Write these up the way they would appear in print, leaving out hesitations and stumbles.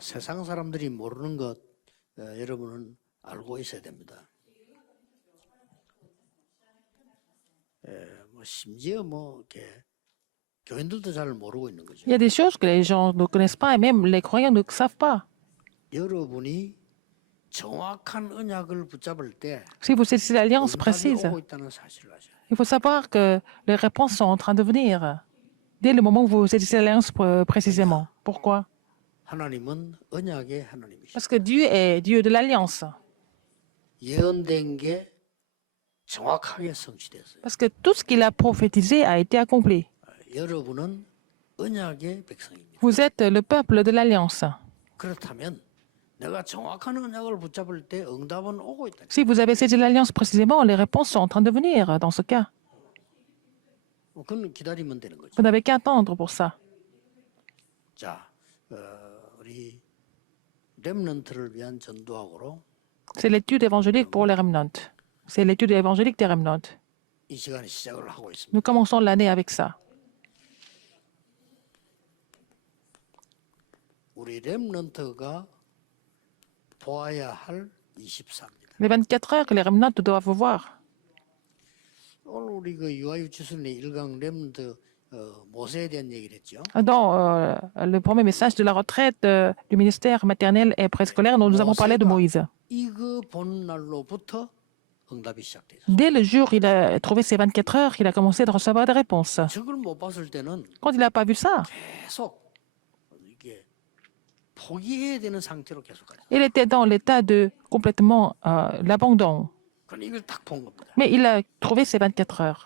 세상 사람들이 모르는 것 여러분은 알고 있어야 됩니다. 뭐 심지어 뭐 이렇게 교인들도 잘 모르고 있는 거죠. Il y a des choses que les gens ne connaissent pas et même les croyants ne savent pas. 여러분이 정확한 언약을 붙잡을 때 Si vous saisissez l'alliance 응답이 précise, 오고 있다는 사실을 아셔야 돼요. il faut savoir que les réponses sont en train de venir dès le moment où vous saisissez l'alliance précisément. Pourquoi? 하나님은 언약의 하나님이시죠. Parce que Dieu est Dieu de l'alliance. 예언된 게 정확하게 성취됐어요. Parce que tout ce qu'il a prophétisé a été accompli. 여러분은 언약의 백성입니다. Vous êtes le peuple de l'alliance. 그렇다면 내가 정확한 언약을 붙잡을 때 응답은 오고 있다. Si vous avez saisi l'alliance précisément, les réponses sont en train de venir dans ce cas. 그건 기다리면 되는 거죠. Vous n'avez qu'à attendre pour ça. 자, 우리 렘넌트를 위한 전도학으로 C'est l'étude évangélique pour les remnants. C'est l'étude évangélique des remnants. 이 시간에 시작을 하고 있습니다. Nous commençons l'année avec ça. 우리 렘넌트가 보아야 할 24입니다. Les 24 heures que les remnants doivent voir. 오늘 우리 그 유아유치순의 1강 렘넌트 모세에 대한 얘기를 했죠. Dans le premier message de la retraite du ministère maternel et préscolaire, nous avons parlé de Moïse. 이거 본 날로부터 응답이 시작돼요. Dès le jour où il a trouvé ses 24 heures, il a commencé à recevoir des réponses. 저걸 못 봤을 때는 Quand il n'a pas vu ça, 계속 이게 포기해야 되는 상태로 계속 가요. il était dans l'état de complètement l'abandon. 그럼 이걸 딱 본 겁니다. Mais il a trouvé ses 24 heures.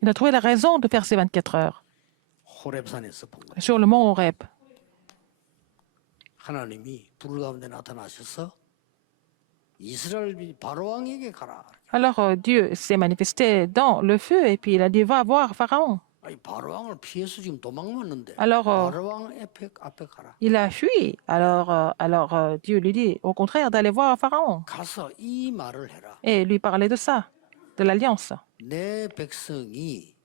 Il a trouvé la raison de faire ses 24 heures 호렙산에서 본 거예요. sur le mont Horeb. 하나님이 불 가운데 나타나셔서 이스라엘 바로 왕에게 가라. Alors Dieu s'est manifesté dans le feu et puis il a dit va voir Pharaon. 아니 바로 왕을 피해서 지금 도망갔는데 Alors 바로 왕 앞에 가라. il a fui. Alors Dieu lui dit au contraire d'aller voir Pharaon 가서 이 말을 해라. et lui parler de ça, de l'alliance. 내 백성이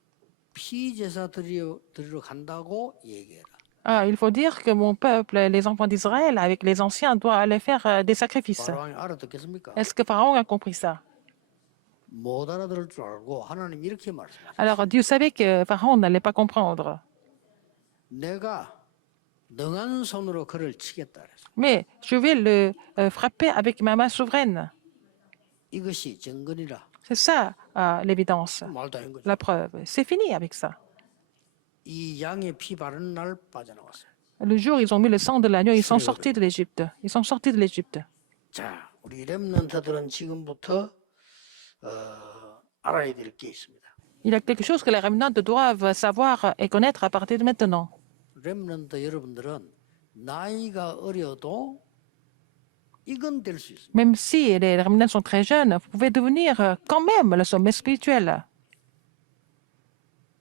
피제사 드리러 간다고 얘기해라. Ah, il faut dire que mon peuple, les enfants d'Israël, avec les anciens, doivent aller faire des sacrifices. 바로 왕이 알아듣겠습니까? Est-ce que Pharaon a compris ça? 못 알아들을 줄 알고 하나님 이렇게 말씀하셨어요. Alors Dieu savait que Pharaon n'allait pas comprendre. 내가 능한 손으로 그를 치겠다 그랬어요. Mais je vais le frapper avec ma main souveraine. 이것이 정근이라. C'est ça l'évidence, 말도 아닌 거죠. la preuve. C'est fini avec ça. 이 양의 피 바르는 날 빠져나왔어요. Le jour où ils ont mis le sang de l'agneau, ils sont sortis de l'Égypte. Ils sont sortis de l'Égypte. 자, 우리 렘넌트들은 지금부터 알아야 될 게 있습니다. Il y a quelque chose que les remnants doivent savoir et connaître à partir de maintenant. 렘넌트 여러분들은 나이가 어려도 이건 될 수 있습니다. Même si les remnants sont très jeunes, vous pouvez devenir quand même le sommet spirituel.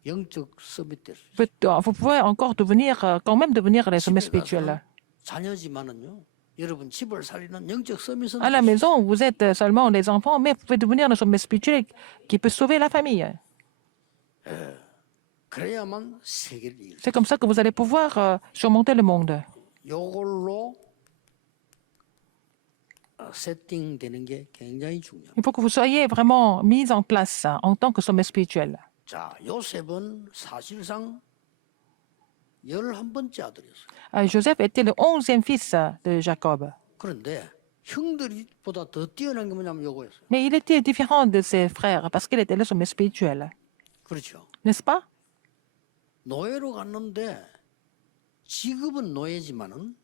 영적 서밋 될 수 있어요. Vous pouvez encore quand même devenir les sommets spirituels. 자녀지만은요. 여러분 집을 살리는 영적 서밋은 À la maison, vous êtes seulement les enfants, mais vous pouvez devenir le sommet spirituel qui peut sauver la famille. 그래야만 세계를 이길 수 C'est comme ça que vous allez pouvoir surmonter le monde. 요걸로 세팅되는 게 굉장히 중요합니다. Il faut que vous soyez vraiment mis en place en tant que sommet spirituel. 자, 요셉은 사실상 11번째 아들이었어요. Joseph était le 11e fils de Jacob. 그런데 형들보다 더 뛰어난 게 뭐냐면 요거였어요. Mais il était différent de ses frères parce qu'il était le sommet spirituel. 그렇죠. N'est-ce pas? 노예로 갔는데 지금은 노예지만은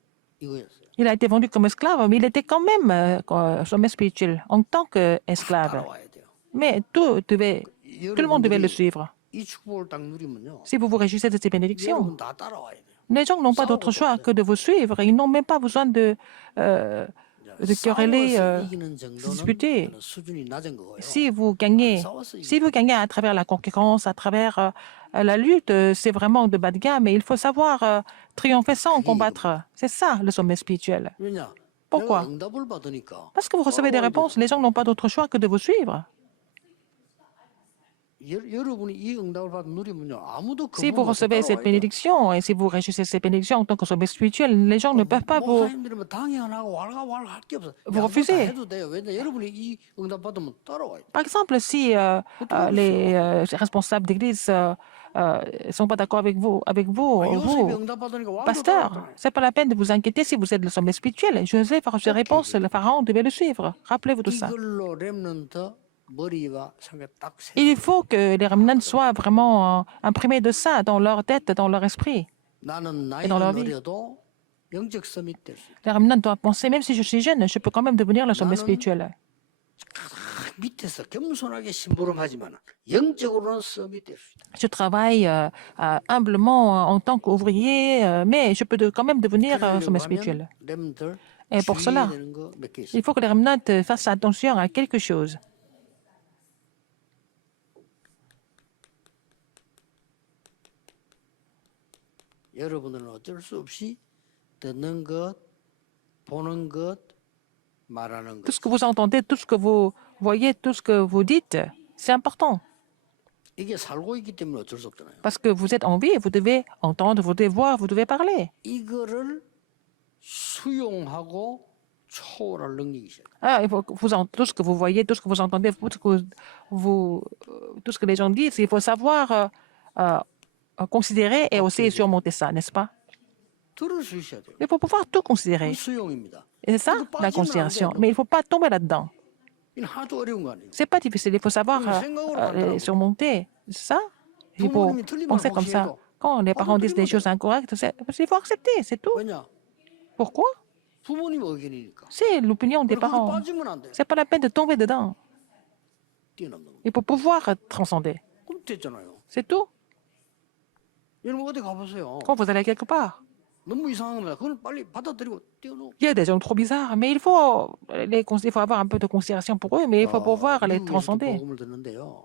이거였어요. Il a été vendu comme esclave, mais il était quand même sommet spirituel en tant qu'esclave. 따라와야 돼요. Mais tout le monde devait le suivre. 이 축복을 딱 누리면요. Si vous vous réjouissez de ces bénédictions, 여러분 다 따라와야 돼요. les gens n'ont pas d'autre choix que de vous suivre. Ils n'ont même pas besoin de quereller, 싸워서 이기는 se 정도는 disputer. 수준이 낮은 거고요. Si vous gagnez à travers la concurrence, à travers la lutte, c'est vraiment de bas de gamme. Mais il faut savoir triompher sans combattre. C'est ça le sommet spirituel. 왜냐? Pourquoi? 내가 응답을 받으니까 Parce que vous recevez des réponses, les gens n'ont pas d'autre choix que de vous suivre. 여러분이 이 응답을 받아 누리면요, 아무도 Si 그분 vous 못 recevez cette 따라와야 돼요. bénédiction et si vous réussissez cette bénédiction en tant que sommet spirituel, les gens ne peuvent pas 목사님들이 뭐 당연하고 왈가왈가 할 게 없어. vous 양보 다 refuser. 해도 돼요. 왜냐 여러분이 이 응답 받으면 따라와야 돼. Par exemple, si les responsables d'église ne sont pas d'accord avec vous, 요셉이 vous, 응답 받으니까 왕도 pasteur, 따라왔잖아요. c'est pas la peine de vous inquiéter si vous êtes le sommet spirituel. Joseph a reçu réponse, le pharaon devait le suivre. Rappelez-vous de ça. 이걸로 렘넌트 머리와 상에 딱 세. Il faut que les remnants soient vraiment imprimés de ça dans leur tête, dans leur esprit. 나는 dans leur 나이는 vie. 어려도 영적 서밋 될 수 있다. Les remnants doivent penser, même si je suis jeune, je peux quand même devenir le sommet 나는 spirituel. 밑에서 겸손하게 심부름하지만 영적으로는 서밋 될 수 있다. Je travaille humblement en tant qu'ouvrier, mais je peux quand même devenir sommet spirituel. 렘들 Et pour cela, 주의해야 되는 거 몇 개 있어. il faut que les remnants fassent attention à quelque chose. 여러분들은 어쩔 수 없이 듣는 것, 보는 것, 말하는 것. Tout ce que vous entendez, tout ce que vous voyez, tout ce que vous dites, c'est important. 이게 살고 있기 때문에 어쩔 수 없잖아요. Parce que vous êtes en vie et vous devez entendre, vous devez voir, vous devez parler. 이거를 수용하고 초월할 능력이 있어요. Ah, il faut que tout ce que vous voyez, tout ce que vous entendez, tout ce que les gens disent, il faut savoir considérer et aussi surmonter ça, n'est-ce pas? 들을 수 있어야 돼요. Il faut pouvoir tout considérer. 그게 수용입니다. Et c'est ça, la considération. Mais il ne faut pas tomber là-dedans. 이건 하도 어려운 거 아니에요. C'est pas difficile, il faut savoir les surmonter. C'est ça? Il faut penser comme ça. Quand les parents disent des choses incorrectes, il faut accepter, c'est tout. 왜냐? Pourquoi? 부모님 의견이니까. C'est l'opinion des 그걸 parents. 빠지면 안 돼. C'est pas la peine de tomber dedans. 뛰어넘는 거. Il faut pouvoir transcender. 그럼 됐잖아요. C'est tout. 여러분 어디 가보세요. Quand vous allez quelque part, 너무 이상한 거야. 그걸 빨리 받아들이고 뛰어넘어. il y a des gens trop bizarres, mais il faut avoir un peu de considération pour eux, mais il faut pouvoir les 미국에서도 transcender. 복음을 듣는데요.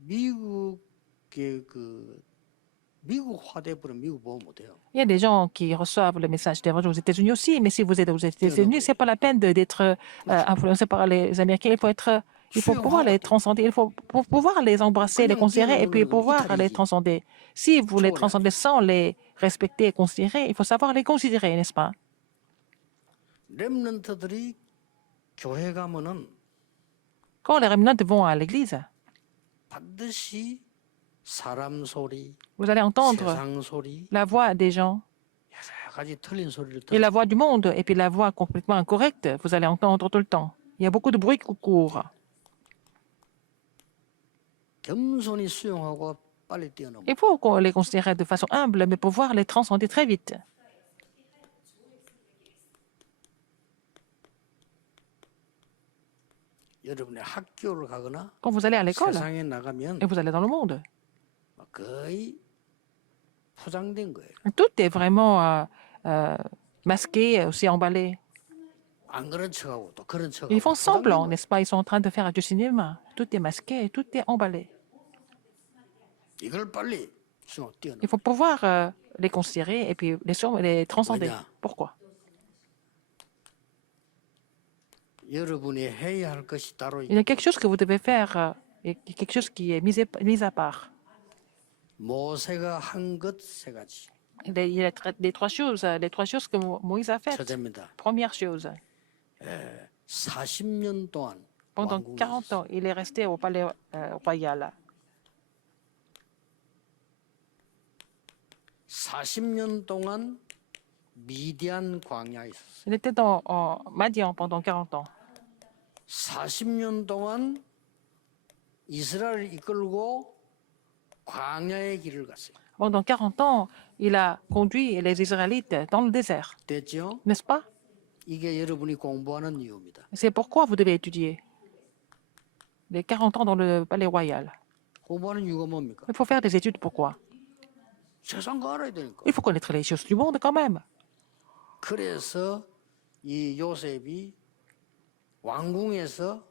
미국의 미국화돼 버린 미국 보험 못해요. Il y a des gens qui reçoivent le message d'évangile aux États-Unis aussi, mais si vous êtes aux États-Unis, c'est pas la peine d'être influencé par les Américains. Il faut pouvoir les transcender, il faut pouvoir les embrasser, les considérer et puis pouvoir les transcender. Si vous les transcendez sans les respecter et considérer, il faut savoir les considérer, n'est-ce pas? 렘넌트들이 교회 가면은 Quand les remnants vont à l'église, 반드시 사람 소리, vous allez entendre 세상 소리, la voix des gens 여러 가지 틀린 소리를 et la voix du monde, et puis la voix complètement incorrecte, vous allez entendre tout le temps. Il y a beaucoup de bruit qui court. 겸손히 수용하고 빨리 뛰어넘어. Il faut qu'on les considère de façon humble, mais pouvoir les transcender très vite. 여러분의 학교를 가거나 Quand vous allez à l'école 세상에 나가면 et vous allez dans le monde, 거의 포장된 거예요. tout est vraiment masqué, aussi emballé. 안 그런 척하고 또 그런 척하고. Ils font 포장된 semblant, 거예요. n'est-ce pas? Ils sont en train de faire du cinéma. Tout est masqué, tout est emballé. 이걸 빨리 수용 뛰어넘어. Il faut pouvoir les considérer et puis les transcender. Voilà. Pourquoi? 여러분이 해야 할 것이 따로 Il y a quelque chose que vous devez faire, et quelque chose qui est mis à part. 모세가 한 것 세 가지. Il y a les trois choses que Moïse a faites. 첫째입니다. Première chose, 40년 동안 pendant 왕궁에 40 ans, il est resté au palais royal. 40년 동안 미디안 광야에 있었어요. Il était en Madian pendant 40 ans. 40년 동안 이스라엘을 이끌고 광야의 길을 갔어요. Pendant 40 ans, il a conduit les Israélites dans le désert, 됐죠? n'est-ce pas? 이게 여러분이 공부하는 이유입니다. C'est pourquoi vous devez étudier les 40 ans dans le palais royal. 공부하는 이유가 뭡니까? Il faut faire des études, pourquoi? 세상 거 알아야 되니까. Il faut connaître les choses du monde quand même. 그래서 이 요셉이 왕궁에서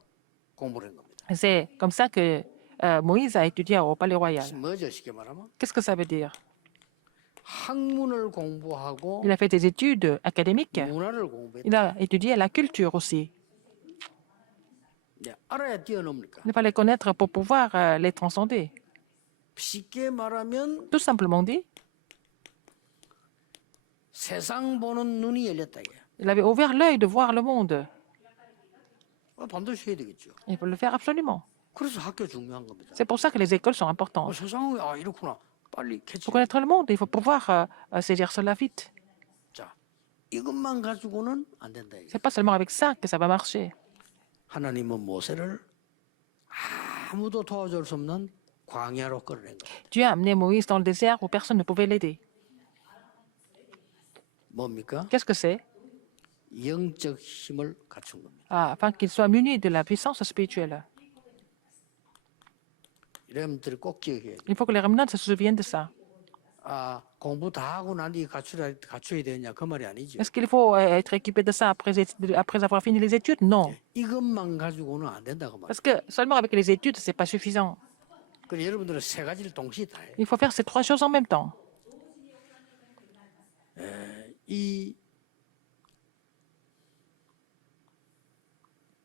공부를 한 겁니다. C'est comme ça que Moïse a étudié au palais royal. 뭐죠? 쉽게 말하면 Qu'est-ce que ça veut dire? 학문을 공부하고 Il a fait des études académiques. 문화를 공부했다. Il a étudié la culture aussi. 네, 알아야 뛰어넘으니까. Il fallait connaître pour pouvoir les transcender. 쉽게 말하면 Tout simplement dit, 세상 보는 눈이 열렸다 이게. il avait ouvert l'œil de voir le monde. 반드시 해야 되겠죠. Il faut le faire absolument. 그래서 학교 중요한 겁니다. C'est pour ça que les écoles sont importantes. 세상이 이렇구나. 빨리 캐치. Pour connaître le monde, il faut pouvoir saisir cela vite. 자, 이것만 가지고는 안 된다 이게. C'est pas seulement avec ça que ça va marcher. 하나님은 모세를 아무도 도와줄 수 없는 광야로 끌어낸 거예요. Dieu a amené Moïse dans le désert où personne ne pouvait l'aider. 뭡니까? Qu'est-ce que c'est? 영적 힘을 갖춘 겁니다. Afin qu'il soit muni de la puissance spirituelle. 여러분들이 꼭 기억해야 돼요. Il faut que les remnants se souviennent de ça. 공부 다 하고 난 뒤에 갖춰야 되냐 그 말이 아니죠. Est-ce qu'il faut être équipé de ça après avoir fini les études? Non. 이것만 가지고는 안 된다 그 말. Parce que seulement avec les études, c'est pas suffisant. 그래서 여러분들은 세 가지를 동시에 다 해요. Il faut faire ces trois choses en même temps. 이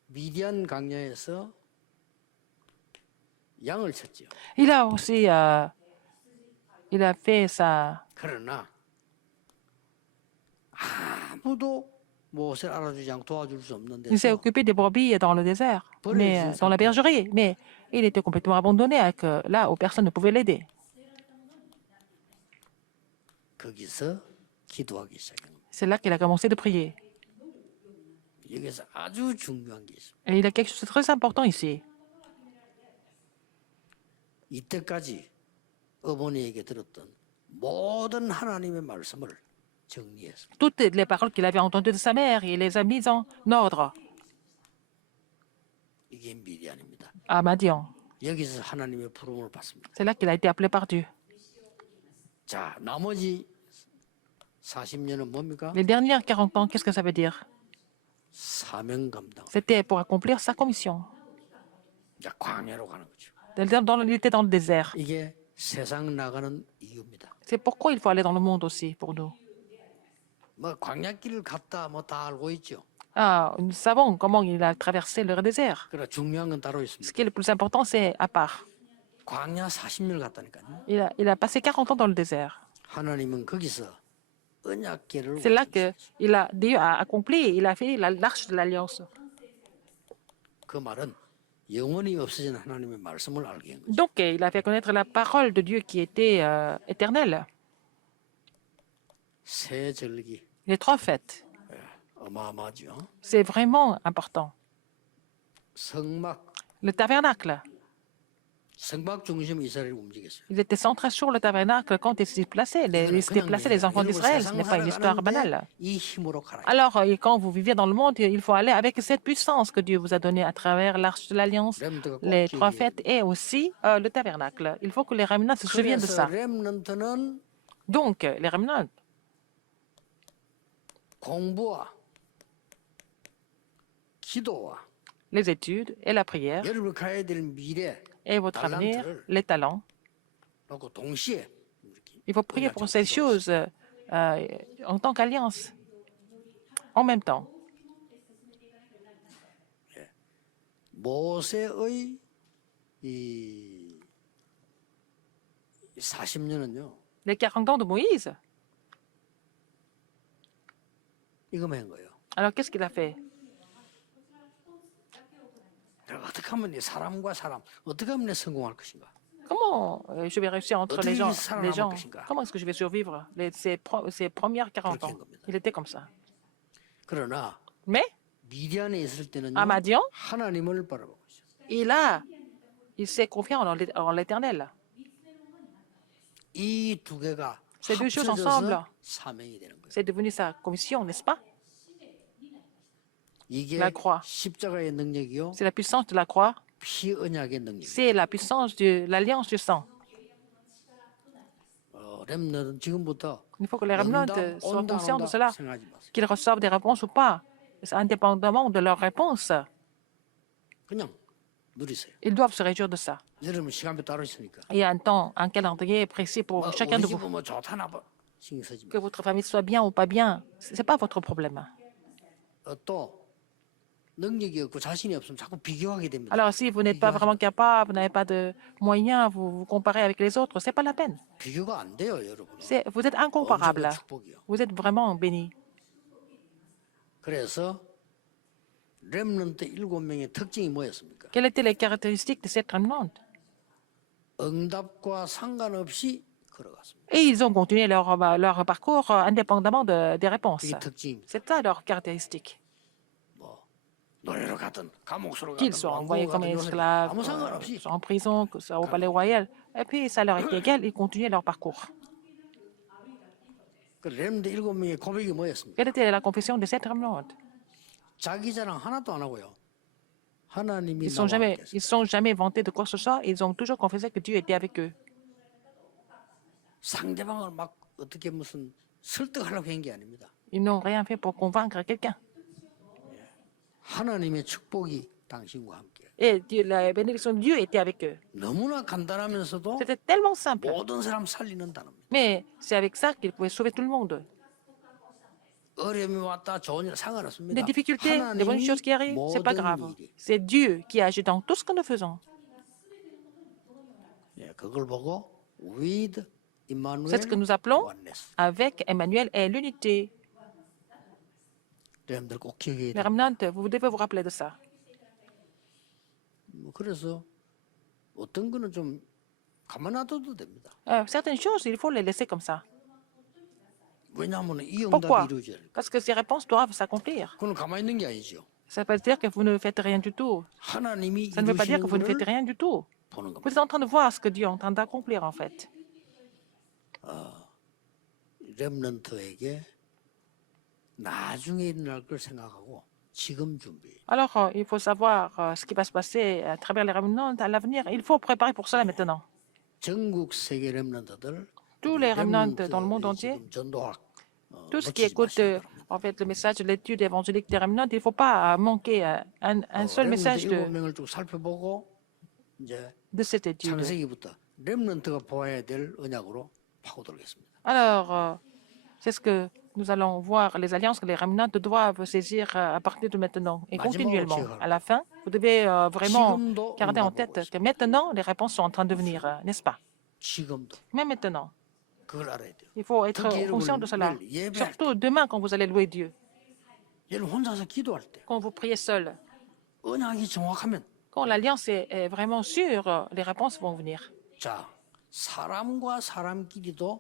미디안 강야에서 양을 쳤죠. Il a aussi, il a fait ça. 그러나 아무도 무엇을 알아주지 않고 도와줄 수 없는 Il s'est 데서 occupé des brebis dans le désert, mais dans la bergerie. Mais il était complètement abandonné là où personne ne pouvait l'aider. 거기서 기도하기 시작한 겁니다. C'est là qu'il a commencé de prier. 여기서 아주 중요한 게 있습니다. Et il a quelque chose de très important ici. 이때까지 어머니에게 들었던 모든 하나님의 말씀을 정리했습니다. Toutes les paroles qu'il avait entendues de sa mère, il les a mises en ordre 이게 미디안입니다. à Madian. 여기서 하나님의 부름을 받습니다. C'est là qu'il a été appelé par Dieu. 자, 나머지 40년은 뭡니까? Les dernières 40 ans, qu'est-ce que ça veut dire? 사명 감당. C'était pour accomplir sa commission. 자, 광야로 가는 거죠. Il était dans le désert. 이게 세상 나가는 이유입니다. C'est pourquoi il faut aller dans le monde aussi pour nous. 뭐 광야길을 갔다 뭐 다 알고 있죠. Nous savons comment il a traversé le désert. 그러나 중요한 건 따로 Ce 있습니다. qui est le plus important, c'est à part. 광야 40년 갔다니까요. Il a passé 40 ans dans le désert. 하나님은 거기서 언약궤를 C'est là que Dieu a accompli, il a fait l'arche de l'alliance. 그 말은 영원히 없어진 하나님의 말씀을 알게 한 거죠. Donc, il a fait connaître la parole de Dieu qui était éternelle. 새 절기 Les trois fêtes, 어마어마하죠. c'est vraiment important. 성막 Le tabernacle, 성막 중심 이스라엘이 움직였어요. il était centré sur le tabernacle quand il se déplaçait. Il se déplaçait les enfants d'Israël. Ce n'est pas une histoire banale. 이 힘으로 가라. Alors, quand vous vivez dans le monde, il faut aller avec cette puissance que Dieu vous a donnée à travers l'arche de l'alliance, 렘넌트가 꼭 les trois 기억해야 fêtes et aussi le tabernacle. Il faut que les remnants se souviennent de 그래서 ça. 렘넌트는 Donc, les remnants, 공부와 기도와 les études et la prière 여러분이 가야 될 미래 et votre avenir, les talents. 놓고 동시에 이렇게 Il faut prier pour ces choses en tant qu'alliance, en même temps. 모세의 이 40년은요 Les 40 ans de Moïse, 이거만 한 거예요. alors qu'est-ce qu'il a fait? 내가 어떻게 하면 이 사람과 사람 어떻게 하면 내 성공할 것인가? Comment je vais réussir entre les gens? Comment est-ce que je vais survivre ces premières 40 ans? Il était comme ça. 그러나 Mais 미디안에 있을 때는요 à Madian, 하나님을 바라보고 있어요. il s'est confié en l'Éternel. 이 두 개가 Ces deux choses ensemble, 합쳐져서 사명이 되는 거예요. c'est devenu sa commission, n'est-ce pas? 이게 La croix. 십자가의 능력이요, C'est la puissance de la croix, 피 언약의 능력. c'est la puissance de l'alliance du sang. 렘넌은 지금부터 Il faut que les remnants soient 온다 conscients de cela, 생각하지 마세요. qu'ils reçoivent des réponses ou pas, indépendamment de leurs réponses. 그냥 누리세요. Ils doivent se réjouir de ça. 여러분 시간표 따로 있으니까. Il y a un temps, un calendrier précis pour chacun 우리 de vous. 집은 뭐 좋다 나빠 신경 쓰지 마. Que votre famille soit bien ou pas bien, ce n'est pas votre problème. 또 능력이 없고 자신이 없으면 자꾸 비교하게 됩니다. Alors, si vous n'êtes pas vraiment capable, vous n'avez pas de moyens, vous vous comparez avec les autres, c'est pas la peine. 비교가 안 돼요, 여러분. Vous êtes incomparable. 엄청난 축복이요. Vous êtes vraiment béni. 그래서 렘넌트 7명의 특징이 뭐였습니까? Quelles étaient les caractéristiques de cette remnant? 응답과 상관없이 걸어갔습니다. Et ils ont continué leur parcours indépendamment des réponses. 그게 특징입니다. C'est ça leur caractéristique. 노예로 가든 감옥으로 Qu'ils 가든 soient 왕국으로 envoyés comme 가든 요새 esclaves, 아무 상관없이 soient en prison, que ce soit au palais royal. Et puis, ça leur était égal, ils continuaient leur parcours. 그 렘넌트 7명의 고백이 뭐였습니까? Quelle était la confession de cette remnant? 자기 자랑 하나도 안 하고요. 하나님이 Ils 나와 함께 ne sont jamais vantés de quoi que ce soit. Ils ont toujours confessé que Dieu était avec eux. 상대방을 막 어떻게 무슨 설득하려고 한 게 아닙니다. Ils n'ont rien fait pour convaincre quelqu'un. 하나님의 축복이 당신과 함께. Et la bénédiction de Dieu était avec eux. 너무나 간단하면서도 C'était tellement simple. 모든 사람 살리는 단어입니다. Mais c'est avec ça qu'ils pouvaient sauver tout le monde. 어려움이 왔다 좋은 일 상관없습니다. Les difficultés, les bonnes choses qui arrivent, c'est pas grave. 모든 일이. C'est Dieu qui agit dans tout ce que nous faisons. 예, 그걸 보고 with Emmanuel C'est ce que nous appelons oneness. avec Emmanuel et l'unité. 여러분들 꼭 기억해야 Les 돼요. remnants, vous devez vous rappeler de ça. 그래서 어떤 거는 좀 가만 놔둬도 됩니다. Certaines choses, il faut les laisser comme ça. 왜냐하면 이 Pourquoi? 응답이 이루어져야 돼요. Parce que ces réponses doivent s'accomplir. 그건 가만히 있는 게 아니죠. Ça ne veut pas dire que vous ne faites rien du tout. 하나님이 Ça ne veut pas dire 이루시는 que vous ne faites 거를 rien du tout. 보는 Vous 겁니다. êtes en train de voir ce que Dieu est en train d'accomplir, en fait. 렘넌트에게 나중에 일어날 걸 생각하고 지금 준비. Alors, il faut savoir ce qui va se passer à travers les remnants à l'avenir. Il faut préparer pour cela maintenant. 전국 세계 렘넌트들 Tous les remnants dans le monde entier, 지금 전도학 tout ce qui 놓치지 écoute 마시기 바랍니다. en fait, le message de l'étude évangélique des remnants, il ne faut pas manquer un seul message 렘넌트 7명을 쭉 살펴보고 이제 de cette étude. 창세기부터 렘넌트가 보아야 될 언약으로 파고들겠습니다. Alors, c'est ce que nous allons voir, les alliances que les remnants doivent saisir à partir de maintenant et continuellement. À la fin, vous devez vraiment 지금도 garder en 응답하고 tête 있습니다. que maintenant, les réponses sont en train de venir, n'est-ce pas? 지금도 Mais maintenant, 그걸 알아야 돼요. il faut être 특히 conscient de cela. 여러분 내일 예배할 때 Surtout demain, quand vous allez louer Dieu, 여러분 혼자서 기도할 때 quand vous priez seul. 언약이 정확하면 Quand l'alliance est vraiment sûre, les réponses vont venir. 자 사람과 사람끼리도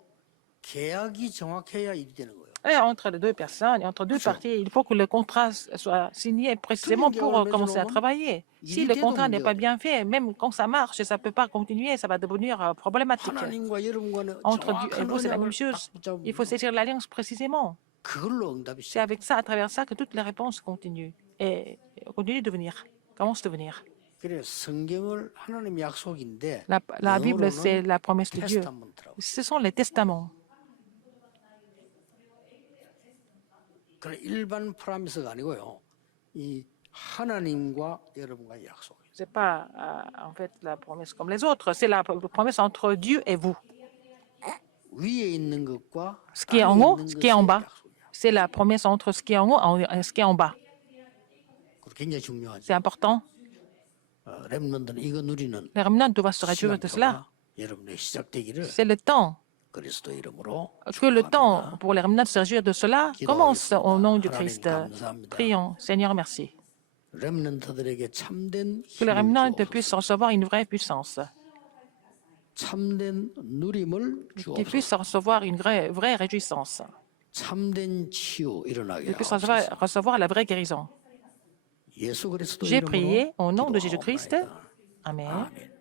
계약이 정확해야 일이 되는 거예요. Et entre les deux personnes, et entre deux parties, il faut que le contrat soit signé précisément pour commencer à travailler. Si le contrat n'est pas bien fait, même quand ça marche, ça ne peut pas continuer, ça va devenir problématique. 하나님과 여러분과는 Entre Dieu et 정확한 vous, c'est la 언약을 même chose. 딱 붙잡으면 Il faut saisir l'alliance précisément. 그걸로 응답이 C'est 시작. avec ça, à travers ça, que toutes les réponses continuent. Et continuent de venir. Commencent de venir. 그래 성경을 하나님의 약속인데 La Bible, c'est 영어로는 la promesse de Dieu. 테스타먼트라고. Ce sont les testaments. 그래 일반 프라미스가 아니고요. 이 하나님과 여러분과의 약속이에요. Ce n'est pas en fait la promesse comme les autres, c'est la promesse entre Dieu et vous. 위에 있는 것과 Ce qui est en 땅에 haut, 있는 ce qui est en 것의 bas, 약속이야. c'est la promesse entre ce qui est en haut et ce qui est en bas. 그거 굉장히 중요하죠. C'est important. 렘넌트는 이거 누리는 Les remnants doivent se réjouir de cela. 여러분의 시작되기를 C'est le temps. 그리스도 이름으로 Que le temps pour les remnants de se réjouir de cela commence au nom du Christ. 감사합니다. Prions. Seigneur, merci. 렘넌트들에게 참된 Que les 힘을 remnants 주옵소서. puissent recevoir une vraie puissance. 참된 누림을 Qu'ils 주옵소서. puissent recevoir une vraie réjouissance. 참된 치유 일어나게 Qu'ils puissent 하옵소서. recevoir la vraie guérison. 예수 그리스도 J'ai 이름으로 prié au nom de Jésus-Christ. 기도하옵나이다. Amen. 아멘.